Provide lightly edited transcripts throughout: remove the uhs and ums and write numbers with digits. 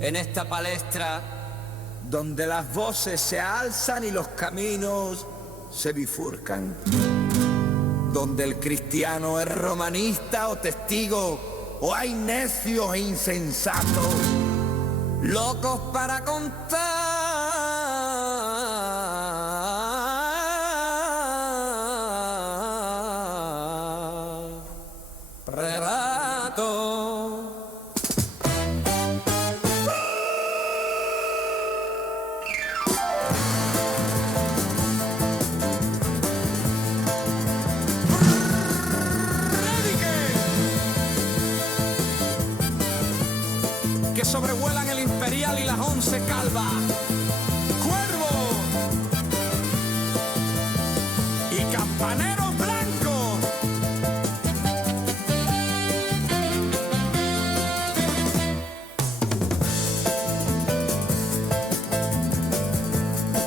en esta palestra donde las voces se alzan y los caminos se bifurcan, donde el cristiano es romanista o testigo, o hay necios e insensatos, locos para contar relatos. que sobrevuelan el Imperial y las 11 calvas. Cuervo y campaneros blancos.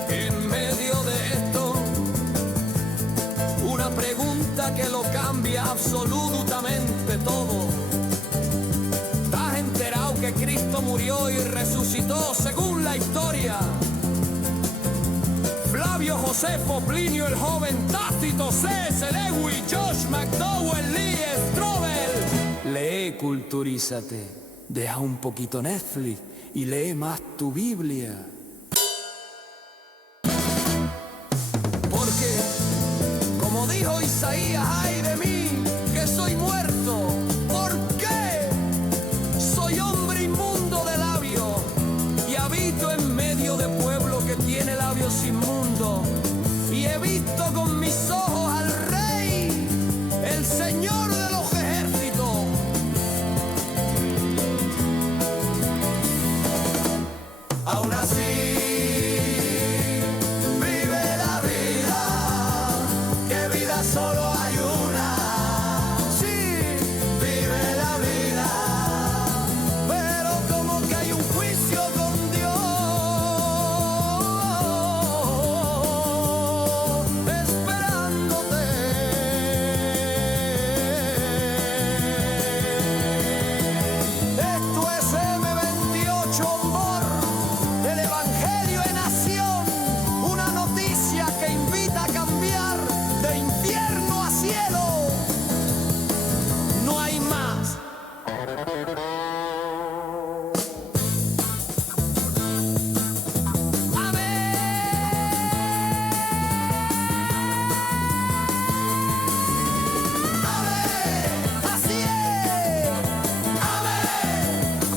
En medio de esto, una pregunta que lo cambia absolutamente todo. ¿Estás enterado que Cristo murió y resucitó según la historia? Flavio Josefo, Plinio el Joven, Tácito, C.S. Lewis, Josh McDowell, Lee Strobel. Lee, culturízate, deja un poquito Netflix y lee más tu Biblia. Porque, como dijo Isaías, ay de mí, que soy muerto. ¿Por qué? Soy hombre inmundo de labios y habito en medio de pueblo que tiene labios inmundos. Y he visto con mis ojos al Rey, el Señor de los ejércitos. Aún así vive la vida, que vida solo hay una. Sí, vive la vida, pero como que hay un juicio con Dios, esperándote. Esto es M28 Ombor, el Evangelio en acción, una noticia que invita a cambiar de infierno a cielo. No hay más. Así es.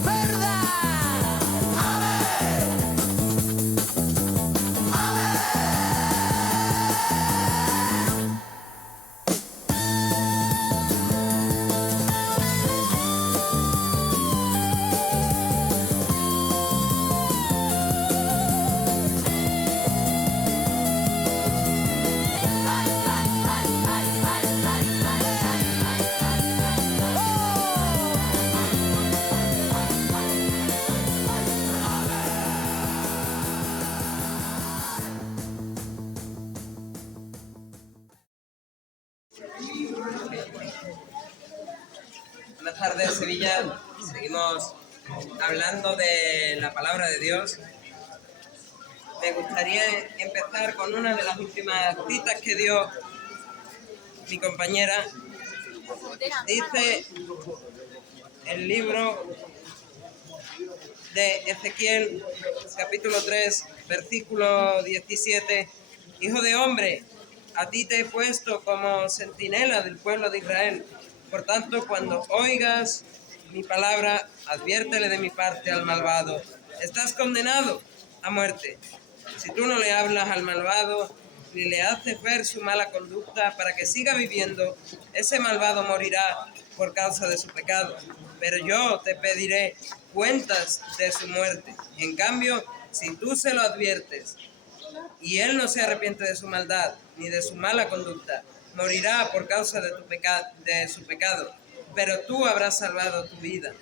Verdad. Buenas tardes, Sevilla. Seguimos hablando de la palabra de Dios. Me gustaría empezar con una de las últimas citas que dio mi compañera. Dice el libro de Ezequiel, capítulo 3, versículo 17. Hijo de hombre, a ti te he puesto como centinela del pueblo de Israel. Por tanto, cuando oigas mi palabra, adviértele de mi parte al malvado. Estás condenado a muerte. Si tú no le hablas al malvado, ni le haces ver su mala conducta para que siga viviendo, ese malvado morirá por causa de su pecado. Pero yo te pediré cuentas de su muerte. En cambio, si tú se lo adviertes y él no se arrepiente de su maldad ni de su mala conducta, morirá por causa de su pecado, pero tú habrás salvado tu vida.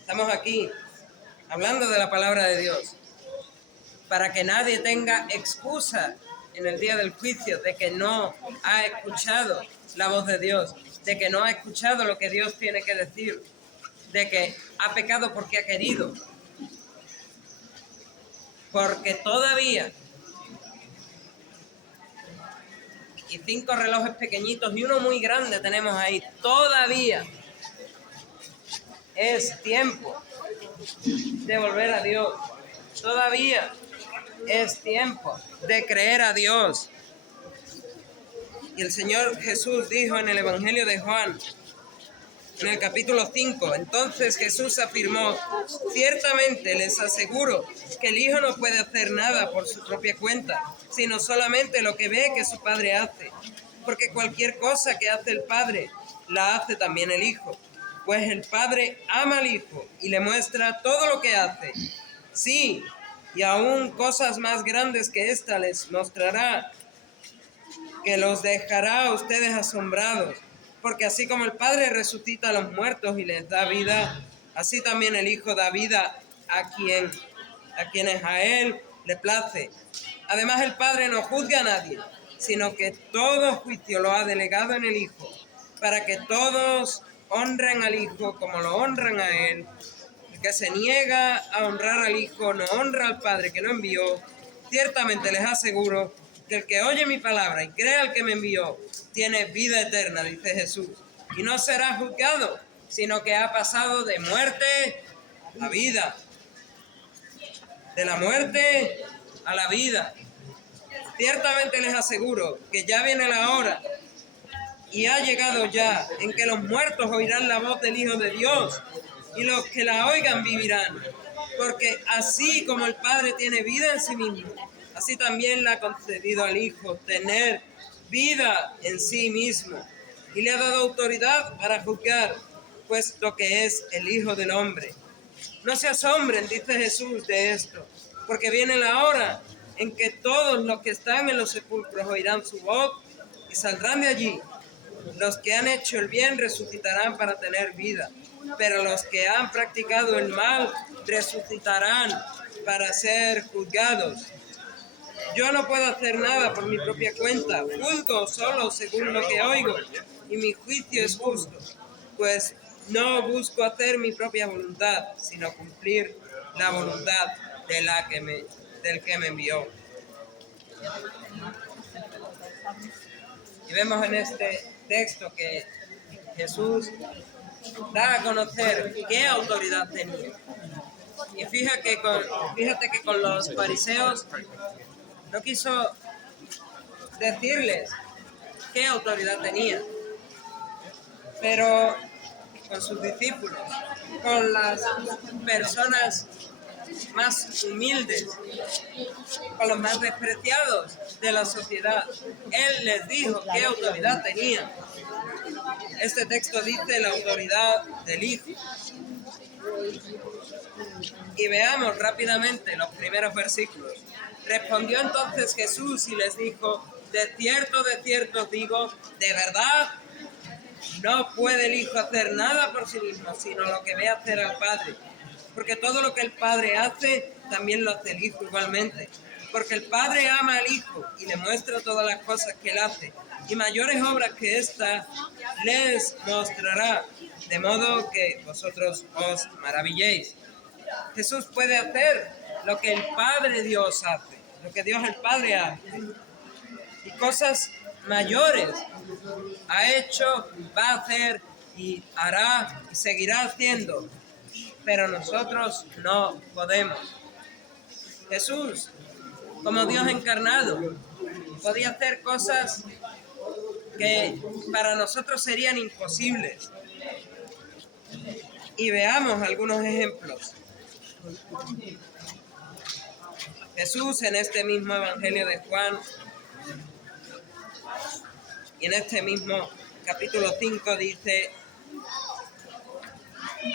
Estamos aquí hablando de la palabra de Dios para que nadie tenga excusa en el día del juicio de que no ha escuchado la voz de Dios, de que no ha escuchado lo que Dios tiene que decir. de que ha pecado porque ha querido. Porque todavía, y 5 relojes pequeñitos y uno muy grande tenemos ahí, todavía es tiempo de volver a Dios. Todavía es tiempo de creer a Dios. Y el Señor Jesús dijo en el Evangelio de Juan, en el capítulo 5, entonces Jesús afirmó, ciertamente les aseguro que el Hijo no puede hacer nada por su propia cuenta, sino solamente lo que ve que su Padre hace. Porque cualquier cosa que hace el Padre, la hace también el Hijo. Pues el Padre ama al Hijo y le muestra todo lo que hace. Sí, y aún cosas más grandes que esta les mostrará, que los dejará a ustedes asombrados. Porque así como el Padre resucita a los muertos y les da vida, así también el Hijo da vida a quienes a Él le place. Además, el Padre no juzga a nadie, sino que todo juicio lo ha delegado en el Hijo, para que todos honren al Hijo como lo honran a Él. El que se niega a honrar al Hijo no honra al Padre que lo envió. Ciertamente les aseguro que el que oye mi palabra y cree al que me envió, tiene vida eterna, dice Jesús, y no será juzgado, sino que ha pasado de muerte a vida, de la muerte a la vida. Ciertamente les aseguro que ya viene la hora, y ha llegado ya, en que los muertos oirán la voz del Hijo de Dios, y los que la oigan vivirán. Porque así como el Padre tiene vida en sí mismo, así también le ha concedido al Hijo tener vida en sí mismo, y le ha dado autoridad para juzgar, puesto que es el Hijo del Hombre. No se asombren, dice Jesús, de esto, porque viene la hora en que todos los que están en los sepulcros oirán su voz y saldrán de allí. Los que han hecho el bien resucitarán para tener vida, pero los que han practicado el mal resucitarán para ser juzgados. Yo no puedo hacer nada por mi propia cuenta, juzgo solo según lo que oigo, y mi juicio es justo, pues no busco hacer mi propia voluntad, sino cumplir la voluntad del que me envió. Y vemos en este texto que Jesús da a conocer qué autoridad tenía. Y fíjate que con los fariseos no quiso decirles qué autoridad tenía, pero con sus discípulos, con las personas más humildes, con los más despreciados de la sociedad, Él les dijo qué autoridad tenía. Este texto dice la autoridad del Hijo. Y veamos rápidamente los primeros versículos. Respondió entonces Jesús y les dijo, de cierto os digo, de verdad, no puede el Hijo hacer nada por sí mismo, sino lo que ve hacer al Padre. Porque todo lo que el Padre hace, también lo hace el Hijo igualmente. Porque el Padre ama al Hijo y le muestra todas las cosas que Él hace. Y mayores obras que esta les mostrará, de modo que vosotros os maravilléis. Jesús puede hacer lo que el Padre Dios hace, lo que Dios el Padre hace. Y cosas mayores ha hecho, va a hacer y hará y seguirá haciendo. Pero nosotros no podemos. Jesús, como Dios encarnado, podía hacer cosas que para nosotros serían imposibles. Y veamos algunos ejemplos. Jesús en este mismo Evangelio de Juan y en este mismo capítulo 5 dice: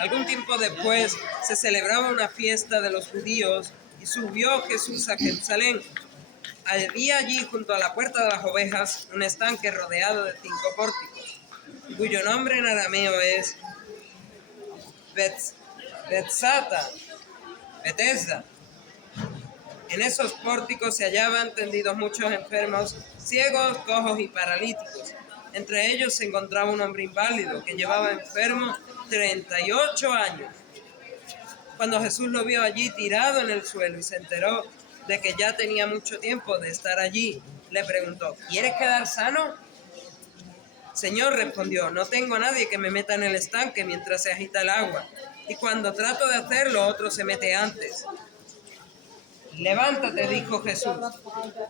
algún tiempo después se celebraba una fiesta de los judíos y subió Jesús a Jerusalén. Había allí junto a la puerta de las ovejas un estanque rodeado de 5 pórticos, cuyo nombre en arameo es Betesda. En esos pórticos se hallaban tendidos muchos enfermos, ciegos, cojos y paralíticos. Entre ellos se encontraba un hombre inválido que llevaba enfermo 38 años. Cuando Jesús lo vio allí tirado en el suelo y se enteró de que ya tenía mucho tiempo de estar allí, le preguntó: ¿quieres quedar sano? Señor, respondió, no tengo a nadie que me meta en el estanque mientras se agita el agua, y cuando trato de hacerlo, otro se mete antes. Levántate, dijo Jesús.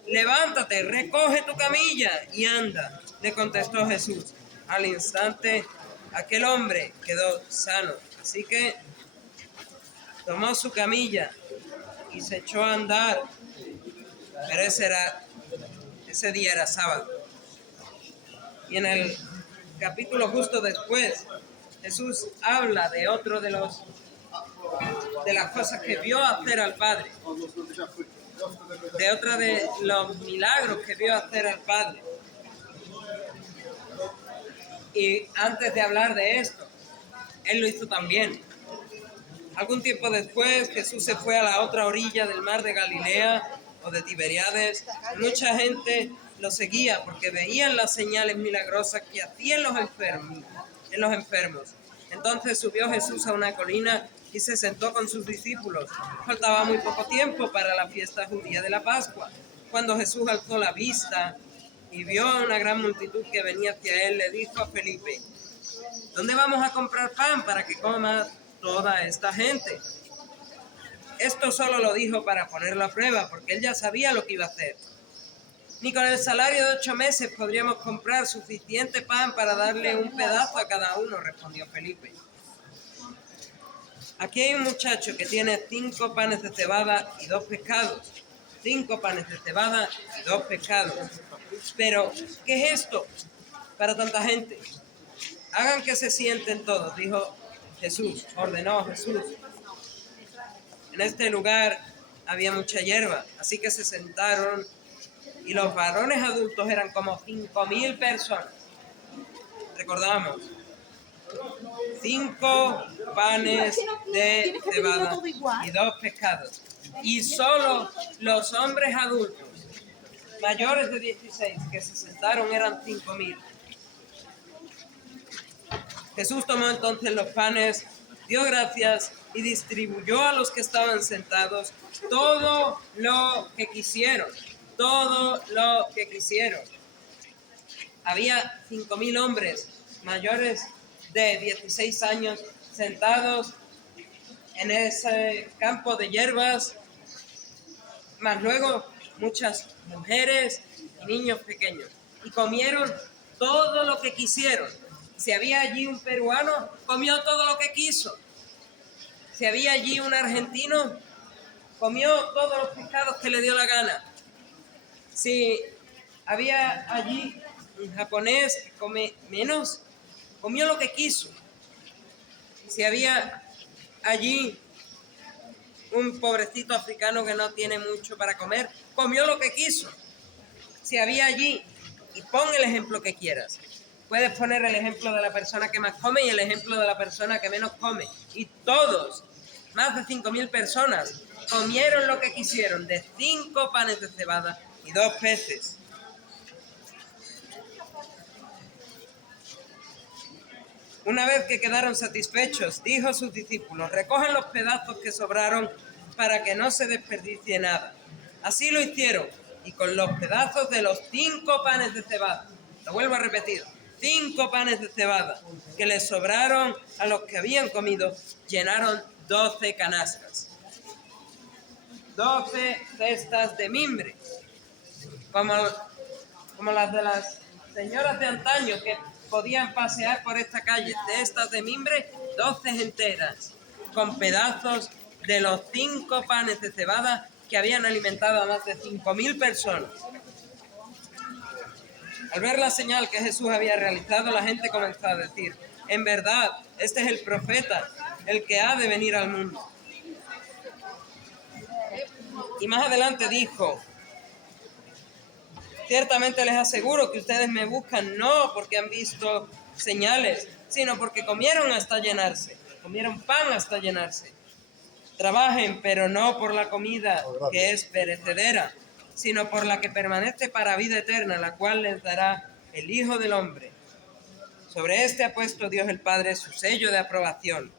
Levántate, recoge tu camilla y anda, le contestó Jesús. Al instante, aquel hombre quedó sano. Así que tomó su camilla y se echó a andar. Pero ese día era sábado. Y en el capítulo justo después, Jesús habla de otro de las cosas que vio hacer al Padre, de otra de los milagros que vio hacer al Padre. Y antes de hablar de esto, Él lo hizo también. Algún tiempo después, Jesús se fue a la otra orilla del mar de Galilea o de Tiberíades. Mucha gente lo seguía porque veían las señales milagrosas que hacían los enfermos. Entonces subió Jesús a una colina y se sentó con sus discípulos. Faltaba muy poco tiempo para la fiesta judía de la Pascua. Cuando Jesús alzó la vista y vio a una gran multitud que venía hacia él, le dijo a Felipe: ¿dónde vamos a comprar pan para que coma toda esta gente? Esto solo lo dijo para ponerlo a prueba, porque él ya sabía lo que iba a hacer. Ni con el salario de 8 meses podríamos comprar suficiente pan para darle un pedazo a cada uno, respondió Felipe. Aquí hay un muchacho que tiene 5 panes de cebada y 2 pescados. 5 panes de cebada y 2 pescados. Pero, ¿qué es esto para tanta gente? Hagan que se sienten todos, dijo Jesús, ordenó Jesús. En este lugar había mucha hierba, así que se sentaron y los varones adultos eran como 5.000 personas. Recordamos, 5 panes de cebada y 2 pescados. Y solo los hombres adultos, mayores de 16, que se sentaron eran 5.000. Jesús tomó entonces los panes, dio gracias y distribuyó a los que estaban sentados todo lo que quisieron. Todo lo que quisieron. Había 5.000 hombres mayores de 16 años sentados en ese campo de hierbas, más luego muchas mujeres y niños pequeños. Y comieron todo lo que quisieron. Si había allí un peruano, comió todo lo que quiso. Si había allí un argentino, comió todos los pescados que le dio la gana. Si había allí un japonés que come menos, comió lo que quiso. Si había allí un pobrecito africano que no tiene mucho para comer, comió lo que quiso. Si había allí, y pon el ejemplo que quieras, puedes poner el ejemplo de la persona que más come y el ejemplo de la persona que menos come. Y todos, más de 5.000 personas, comieron lo que quisieron de 5 panes de cebada y 2 peces. Una vez que quedaron satisfechos, dijo a sus discípulos: recojan los pedazos que sobraron para que no se desperdicie nada. Así lo hicieron, y con los pedazos de los 5 panes de cebada, lo vuelvo a repetir, 5 panes de cebada que les sobraron a los que habían comido, llenaron 12 canastas. 12 cestas de mimbre, como las de las señoras de antaño que podían pasear por esta calle. Cestas de mimbre, 12 enteras, con pedazos de los 5 panes de cebada que habían alimentado a más de 5.000 personas. Al ver la señal que Jesús había realizado, la gente comenzó a decir: en verdad, este es el profeta, el que ha de venir al mundo. Y más adelante dijo: ciertamente les aseguro que ustedes me buscan no porque han visto señales, sino porque comieron hasta llenarse, comieron pan hasta llenarse. Trabajen, pero no por la comida que es perecedera, sino por la que permanece para vida eterna, la cual les dará el Hijo del Hombre. Sobre este ha puesto Dios el Padre su sello de aprobación.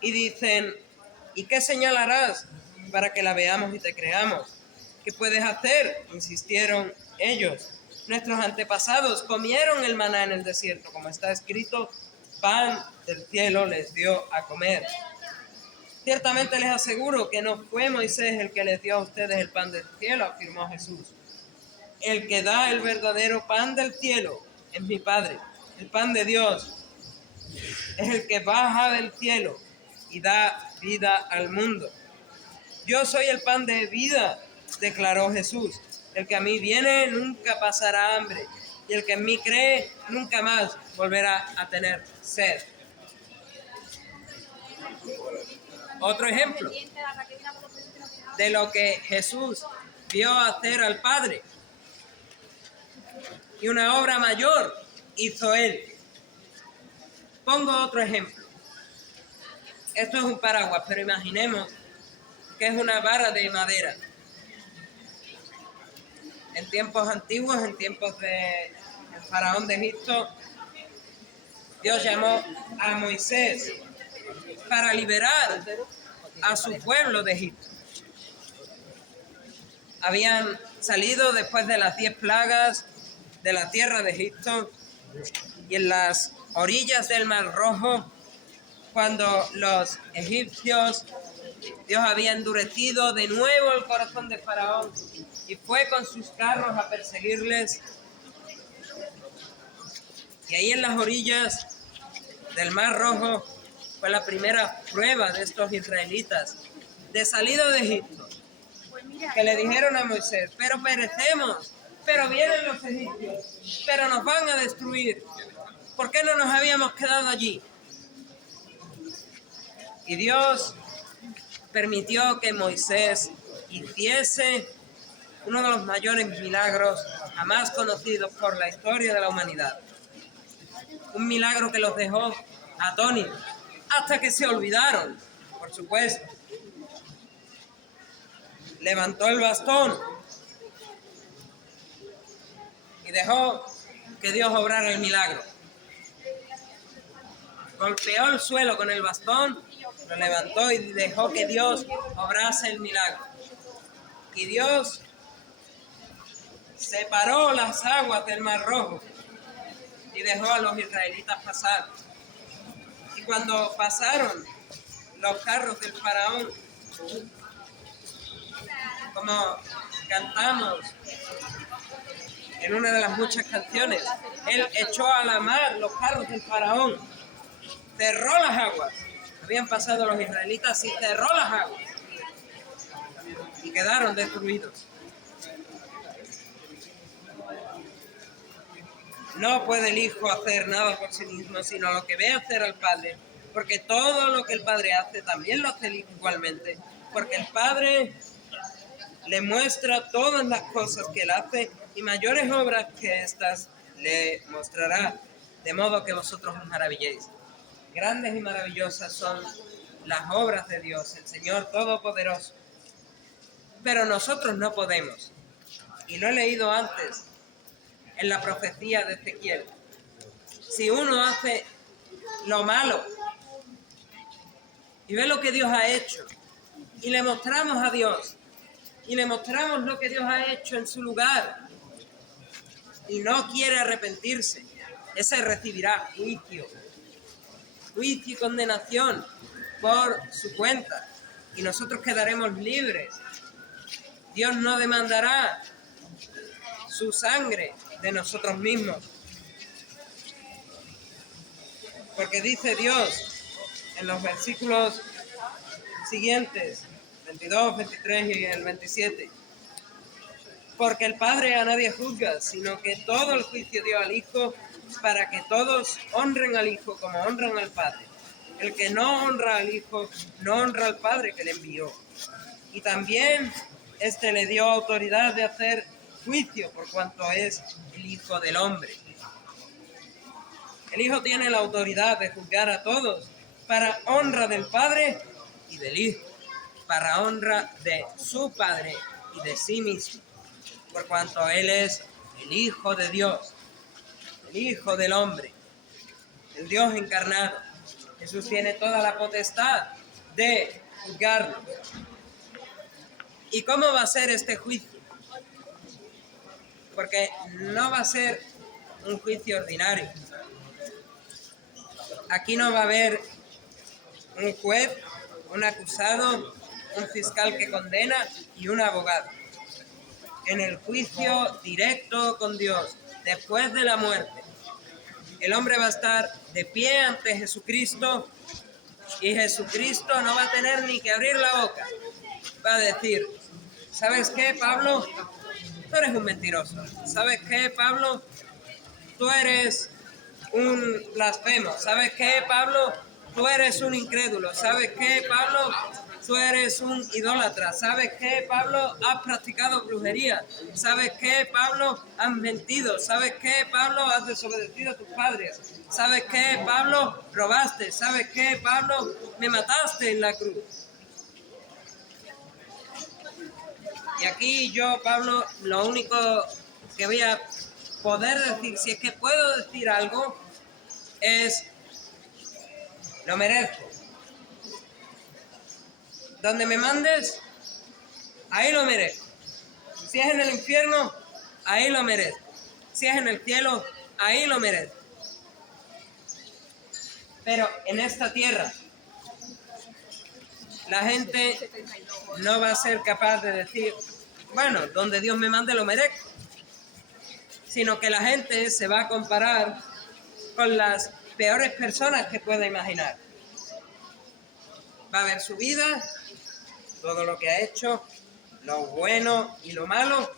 Y dicen, ¿y qué señal harás para que la veamos y te creamos? ¿Qué puedes hacer?, insistieron ellos. Nuestros antepasados comieron el maná en el desierto, como está escrito, pan del cielo les dio a comer. Ciertamente les aseguro que no fue Moisés el que les dio a ustedes el pan del cielo, afirmó Jesús. El que da el verdadero pan del cielo es mi Padre. El pan de Dios es el que baja del cielo y da vida al mundo. Yo soy el pan de vida, declaró Jesús. El que a mí viene nunca pasará hambre, y el que en mí cree nunca más volverá a tener sed. Otro ejemplo de lo que Jesús vio hacer al Padre. Y una obra mayor hizo él. Pongo otro ejemplo. Esto es un paraguas, pero imaginemos que es una vara de madera. En tiempos antiguos, en tiempos del faraón de Egipto, Dios llamó a Moisés para liberar a su pueblo de Egipto. Habían salido después de las 10 plagas de la tierra de Egipto y en las orillas del Mar Rojo, cuando los egipcios, Dios había endurecido de nuevo el corazón de Faraón y fue con sus carros a perseguirles. Y ahí en las orillas del Mar Rojo fue la primera prueba de estos israelitas de salida de Egipto, que le dijeron a Moisés, pero perecemos, pero vienen los egipcios, pero nos van a destruir. ¿Por qué no nos habíamos quedado allí? Y Dios permitió que Moisés hiciese uno de los mayores milagros jamás conocidos por la historia de la humanidad. Un milagro que los dejó atónitos, hasta que se olvidaron, por supuesto. Levantó el bastón y dejó que Dios obrara el milagro. Golpeó el suelo con el bastón, lo levantó y dejó que Dios obrase el milagro. Y Dios separó las aguas del Mar Rojo y dejó a los israelitas pasar. Y cuando pasaron los carros del faraón, como cantamos en una de las muchas canciones, él echó a la mar los carros del faraón, cerró las aguas. Habían pasado los israelitas y cerró las aguas y quedaron destruidos. No puede el Hijo hacer nada por sí mismo, sino lo que ve hacer al Padre, porque todo lo que el Padre hace también lo hace el Hijo igualmente, porque el Padre le muestra todas las cosas que él hace y mayores obras que estas le mostrará, de modo que vosotros os maravilléis. Grandes y maravillosas son las obras de Dios, el Señor Todopoderoso. Pero nosotros no podemos. Y lo he leído antes en la profecía de Ezequiel. Si uno hace lo malo y ve lo que Dios ha hecho y le mostramos a Dios y le mostramos lo que Dios ha hecho en su lugar y no quiere arrepentirse, ese recibirá juicio y condenación por su cuenta y nosotros quedaremos libres. Dios no demandará su sangre de nosotros mismos, porque dice Dios en los versículos siguientes, 22, 23 y el 27, porque el Padre a nadie juzga, sino que todo el juicio dio al Hijo, para que todos honren al Hijo como honran al Padre. El que no honra al Hijo, no honra al Padre que le envió. Y también este le dio autoridad de hacer juicio por cuanto es el Hijo del Hombre. El Hijo tiene la autoridad de juzgar a todos para honra del Padre y del Hijo, para honra de su Padre y de sí mismo, por cuanto Él es el Hijo de Dios. el Hijo del Hombre, el Dios encarnado. Jesús tiene toda la potestad de juzgarnos. ¿Y cómo va a ser este juicio? Porque no va a ser un juicio ordinario. Aquí no va a haber un juez, un acusado, un fiscal que condena y un abogado. En el juicio directo con Dios, después de la muerte, el hombre va a estar de pie ante Jesucristo y Jesucristo no va a tener ni que abrir la boca. Va a decir: ¿sabes qué, Pablo? Tú eres un mentiroso. ¿Sabes qué, Pablo? Tú eres un blasfemo. ¿Sabes qué, Pablo? Tú eres un incrédulo. ¿Sabes qué, Pablo? Tú eres un idólatra. ¿Sabes qué, Pablo? Has practicado brujería. ¿Sabes qué, Pablo? Has mentido. ¿Sabes qué, Pablo? Has desobedecido a tus padres. ¿Sabes qué, Pablo? Robaste. ¿Sabes qué, Pablo? Me mataste en la cruz. Y aquí yo, Pablo, lo único que voy a poder decir, si es que puedo decir algo, es: lo merezco. Donde me mandes, ahí lo merezco. Si es en el infierno, ahí lo merezco. Si es en el cielo, ahí lo merezco. Pero en esta tierra, la gente no va a ser capaz de decir: bueno, donde Dios me mande lo merezco. Sino que la gente se va a comparar con las peores personas que pueda imaginar. Va a ver su vida, todo lo que ha hecho, lo bueno y lo malo,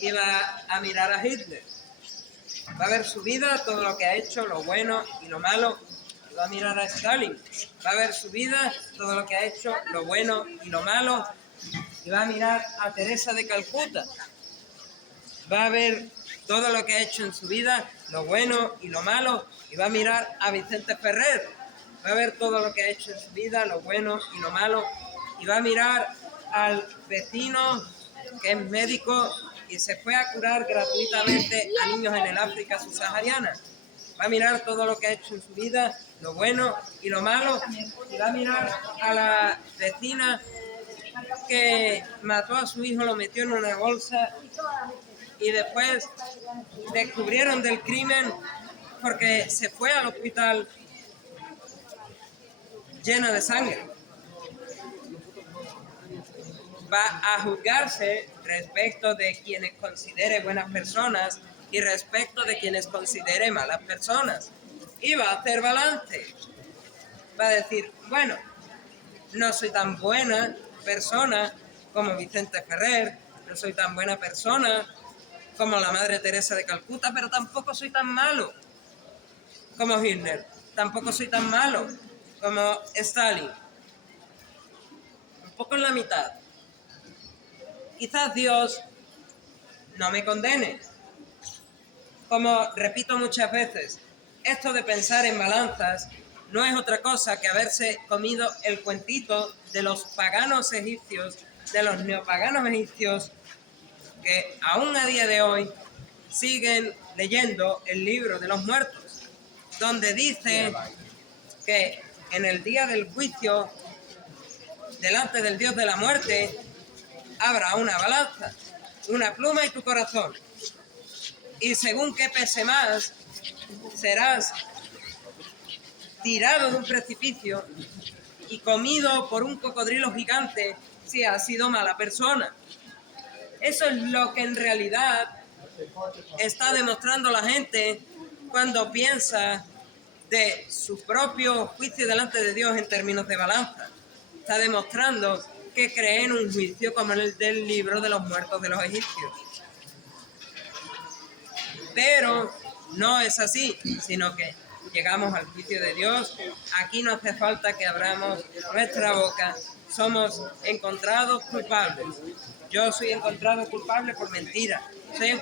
y va a mirar a Hitler. Va a ver su vida, todo lo que ha hecho, lo bueno y lo malo, y va a mirar a Stalin. Va a ver su vida, todo lo que ha hecho, lo bueno y lo malo, y va a mirar a Teresa de Calcuta. Va a ver todo lo que ha hecho en su vida, lo bueno y lo malo, y va a mirar a Vicente Ferrer. Va a ver todo lo que ha hecho en su vida, lo bueno y lo malo, y va a mirar al vecino que es médico y se fue a curar gratuitamente a niños en el África subsahariana. Va a mirar todo lo que ha hecho en su vida, lo bueno y lo malo, y va a mirar a la vecina que mató a su hijo, lo metió en una bolsa y después descubrieron del crimen porque se fue al hospital llena de sangre. Va a juzgarse respecto de quienes considere buenas personas y respecto de quienes considere malas personas. Y va a hacer balance. Va a decir: bueno, no soy tan buena persona como Vicente Ferrer, no soy tan buena persona como la Madre Teresa de Calcuta, pero tampoco soy tan malo como Hitler, tampoco soy tan malo como Stalin. Un poco en la mitad. Quizás Dios no me condene. Como repito muchas veces, esto de pensar en balanzas no es otra cosa que haberse comido el cuentito de los paganos egipcios, de los neopaganos egipcios, que aún a día de hoy siguen leyendo el libro de los muertos, donde dice que en el día del juicio, delante del Dios de la muerte, habrá una balanza, una pluma y tu corazón. Y según que pese más, serás tirado de un precipicio y comido por un cocodrilo gigante si has sido mala persona. Eso es lo que en realidad está demostrando la gente cuando piensa de su propio juicio delante de Dios en términos de balanza. Está demostrando que cree en un juicio como el del libro de los muertos de los egipcios. Pero no es así, sino que llegamos al juicio de Dios. Aquí no hace falta que abramos nuestra boca. Somos encontrados culpables. Yo soy encontrado culpable por mentira. Soy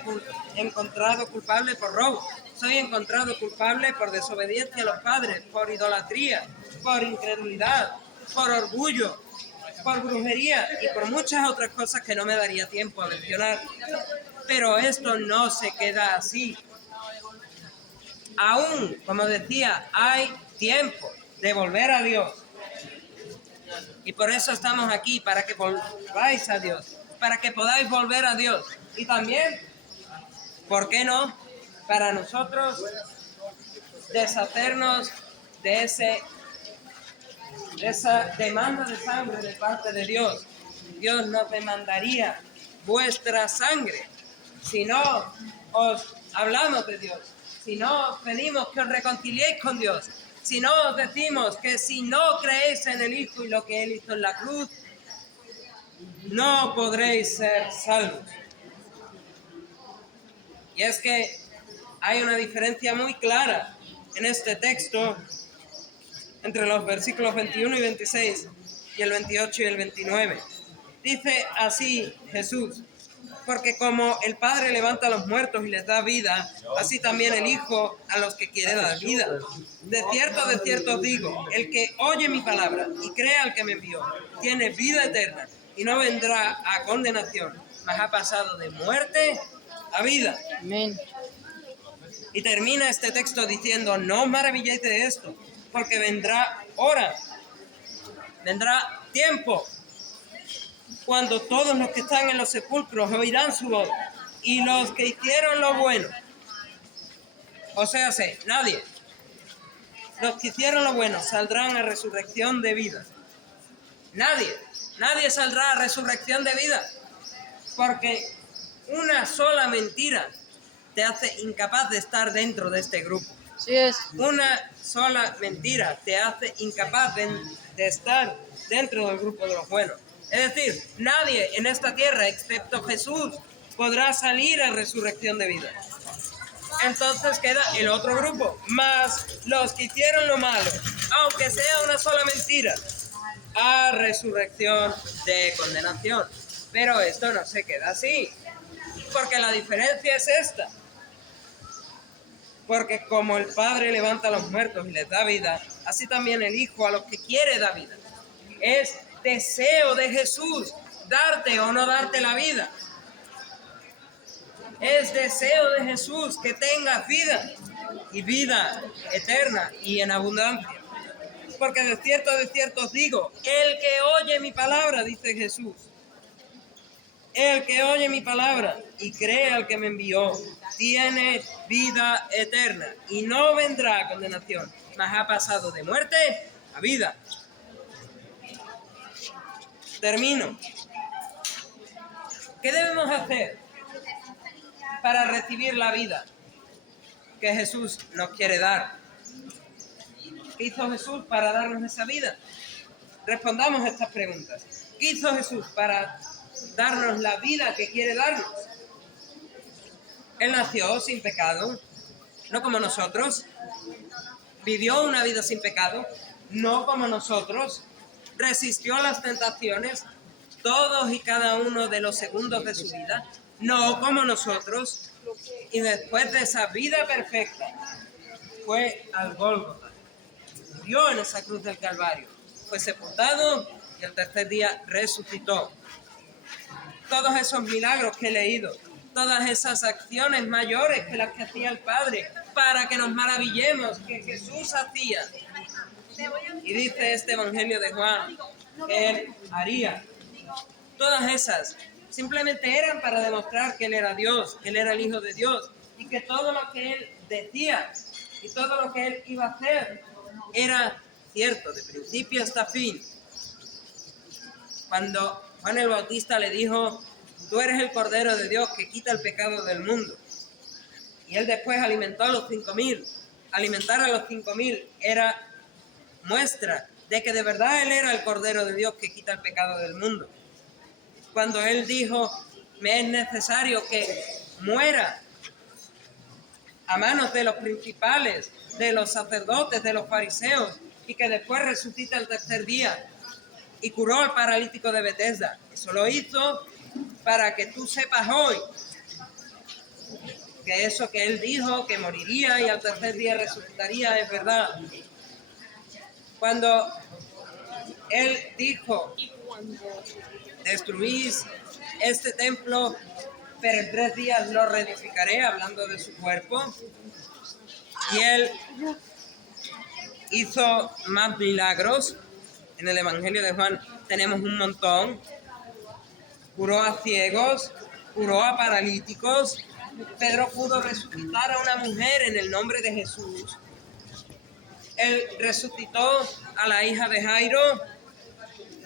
encontrado culpable por robo. Soy encontrado culpable por desobediencia a los padres, por idolatría, por incredulidad, por orgullo, por brujería y por muchas otras cosas que no me daría tiempo a mencionar. Pero esto no se queda así. aún, como decía, hay tiempo de volver a Dios. Y por eso estamos aquí, para que volváis a Dios, para que podáis volver a Dios. Y también, ¿por qué no?, para nosotros deshacernos de esa demanda de sangre de parte de Dios. Dios nos demandaría vuestra sangre si no os hablamos de Dios, si no os pedimos que os reconciliéis con Dios, si no os decimos que si no creéis en el Hijo y lo que Él hizo en la cruz, no podréis ser salvos. Y es que hay una diferencia muy clara en este texto entre los versículos 21 y 26 y el 28 y el 29. Dice así Jesús: porque como el Padre levanta a los muertos y les da vida, así también el Hijo a los que quiere dar vida. De cierto os digo, el que oye mi palabra y cree al que me envió, tiene vida eterna y no vendrá a condenación, mas ha pasado de muerte a vida. Amén. Y termina este texto diciendo: no os maravilléis de esto, porque vendrá hora, vendrá tiempo, cuando todos los que están en los sepulcros oirán su voz, y los que hicieron lo bueno, o sea, nadie, los que hicieron lo bueno saldrán a resurrección de vida. Nadie saldrá a resurrección de vida, porque una sola mentira te hace incapaz de estar dentro de este grupo. Así es. Una sola mentira te hace incapaz de estar dentro del grupo de los buenos. Es decir, nadie en esta tierra, excepto Jesús, podrá salir a resurrección de vida. Entonces queda el otro grupo, más los que hicieron lo malo, aunque sea una sola mentira, a resurrección de condenación. Pero esto no se queda así, porque la diferencia es esta. Porque como el Padre levanta a los muertos y les da vida, así también el Hijo a los que quiere da vida. Es deseo de Jesús darte o no darte la vida. Es deseo de Jesús que tengas vida, y vida eterna y en abundancia. Porque de cierto os digo, el que oye mi palabra, dice Jesús, el que oye mi palabra y cree al que me envió, tiene vida eterna y no vendrá a condenación, mas ha pasado de muerte a vida. Termino. ¿Qué debemos hacer para recibir la vida que Jesús nos quiere dar? ¿Qué hizo Jesús para darnos esa vida? Respondamos estas preguntas. ¿Qué hizo Jesús para darnos la vida que quiere darnos? Él nació sin pecado, no como nosotros. Vivió una vida sin pecado, no como nosotros. Resistió las tentaciones todos y cada uno de los segundos de su vida, no como nosotros. Y después de esa vida perfecta, fue al Gólgota. Murió en esa cruz del Calvario. Fue sepultado y el tercer día resucitó. Todos esos milagros que he leído, todas esas acciones mayores que las que hacía el Padre, para que nos maravillemos que Jesús hacía. Y dice este Evangelio de Juan que Él haría. Todas esas simplemente eran para demostrar que Él era Dios, que Él era el Hijo de Dios, y que todo lo que Él decía y todo lo que Él iba a hacer era cierto, de principio hasta fin. Cuando Juan el Bautista le dijo: tú eres el Cordero de Dios que quita el pecado del mundo. Y Él después alimentó a los 5.000. Alimentar a los 5.000 era muestra de que de verdad Él era el Cordero de Dios que quita el pecado del mundo. Cuando Él dijo: me es necesario que muera a manos de los principales, de los sacerdotes, de los fariseos, y que después resucita el tercer día, y curó al paralítico de Betesda. Eso lo hizo para que tú sepas hoy que eso que Él dijo, que moriría y al tercer día resucitaría, es verdad. Cuando Él dijo: destruís este templo, pero en 3 días lo reedificaré, hablando de su cuerpo, Y él hizo más milagros. En el Evangelio de Juan tenemos un montón. Curó a ciegos, curó a paralíticos. Pedro pudo resucitar a una mujer en el nombre de Jesús. Él resucitó a la hija de Jairo.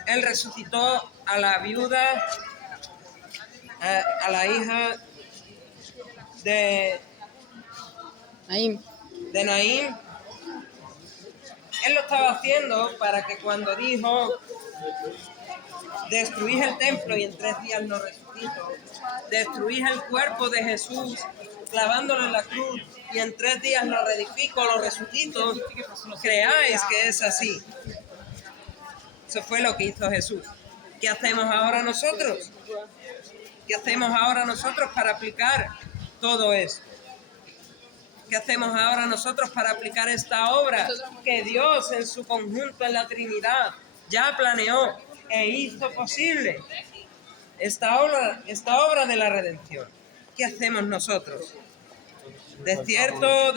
Él resucitó a la viuda, a la hija de Naín. Él lo estaba haciendo para que cuando dijo, destruís el templo y en 3 días lo resucito, destruís el cuerpo de Jesús clavándolo en la cruz y en 3 días lo reedifico, lo resucito, creáis que es así. Eso fue lo que hizo Jesús. ¿Qué hacemos ahora nosotros? ¿Qué hacemos ahora nosotros para aplicar todo eso? ¿Qué hacemos ahora nosotros para aplicar esta obra que Dios en su conjunto en la Trinidad ya planeó e hizo posible? Esta obra de la redención. ¿Qué hacemos nosotros? De cierto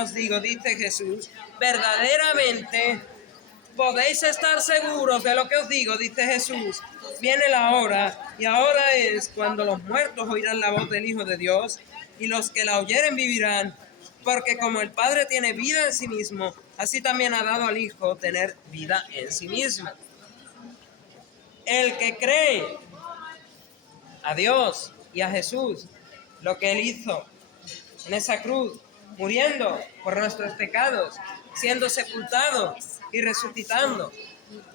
os digo, dice Jesús, verdaderamente podéis estar seguros de lo que os digo, dice Jesús. Viene la hora, y ahora es cuando los muertos oirán la voz del Hijo de Dios, y los que la oyeren vivirán, porque como el Padre tiene vida en sí mismo, así también ha dado al Hijo tener vida en sí mismo. El que cree a Dios y a Jesús, lo que Él hizo en esa cruz, muriendo por nuestros pecados, siendo sepultado y resucitando.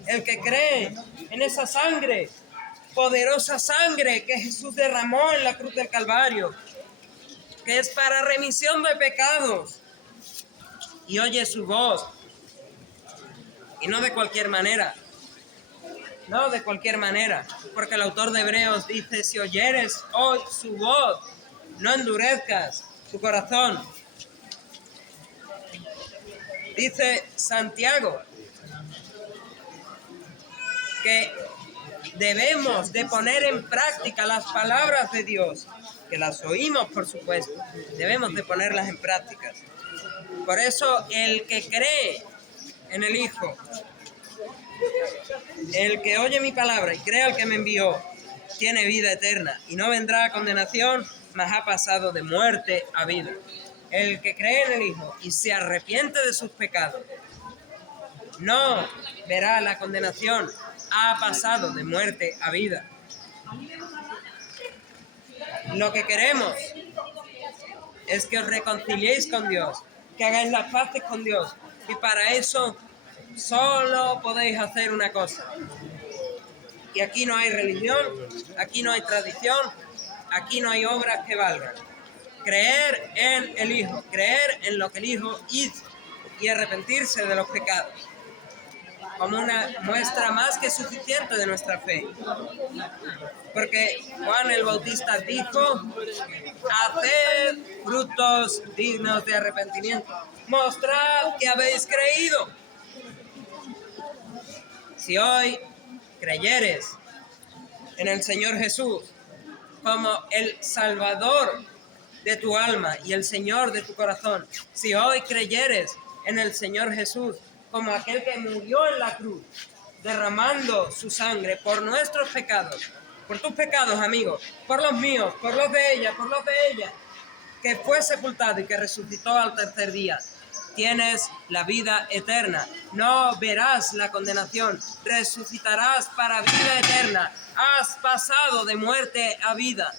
El que cree en esa sangre, poderosa sangre que Jesús derramó en la cruz del Calvario, que es para remisión de pecados, y oye su voz, y no de cualquier manera, porque el autor de Hebreos dice, si oyeres hoy su voz, no endurezcas tu corazón. Dice Santiago que debemos de poner en práctica las palabras de Dios, que las oímos, por supuesto, debemos de ponerlas en práctica. Por eso el que cree en el Hijo, el que oye mi palabra y cree al que me envió, tiene vida eterna y no vendrá a condenación, mas ha pasado de muerte a vida. El que cree en el Hijo y se arrepiente de sus pecados, no verá la condenación, ha pasado de muerte a vida. Lo que queremos es que os reconciliéis con Dios, que hagáis las paces con Dios, y para eso solo podéis hacer una cosa. Y aquí no hay religión, aquí no hay tradición, aquí no hay obras que valgan. Creer en el Hijo, creer en lo que el Hijo hizo y arrepentirse de los pecados, como una muestra más que suficiente de nuestra fe. Porque Juan el Bautista dijo, haced frutos dignos de arrepentimiento, mostrad que habéis creído. Si hoy creyeres en el Señor Jesús como el Salvador de tu alma y el Señor de tu corazón, si hoy creyeres en el Señor Jesús como aquel que murió en la cruz, derramando su sangre por nuestros pecados, por tus pecados, amigos, por los míos, por los de ella, que fue sepultado y que resucitó al 3er día, tienes la vida eterna, no verás la condenación, resucitarás para vida eterna, has pasado de muerte a vida,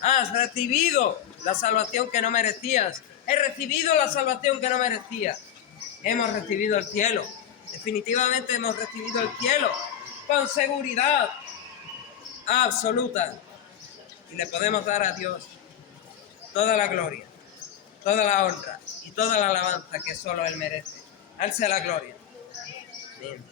has recibido la salvación que no merecías, he recibido la salvación que no merecía, hemos recibido el cielo, definitivamente hemos recibido el cielo, con seguridad absoluta, y le podemos dar a Dios toda la gloria, toda la honra y toda la alabanza que solo Él merece. A Él sea la gloria. Amén.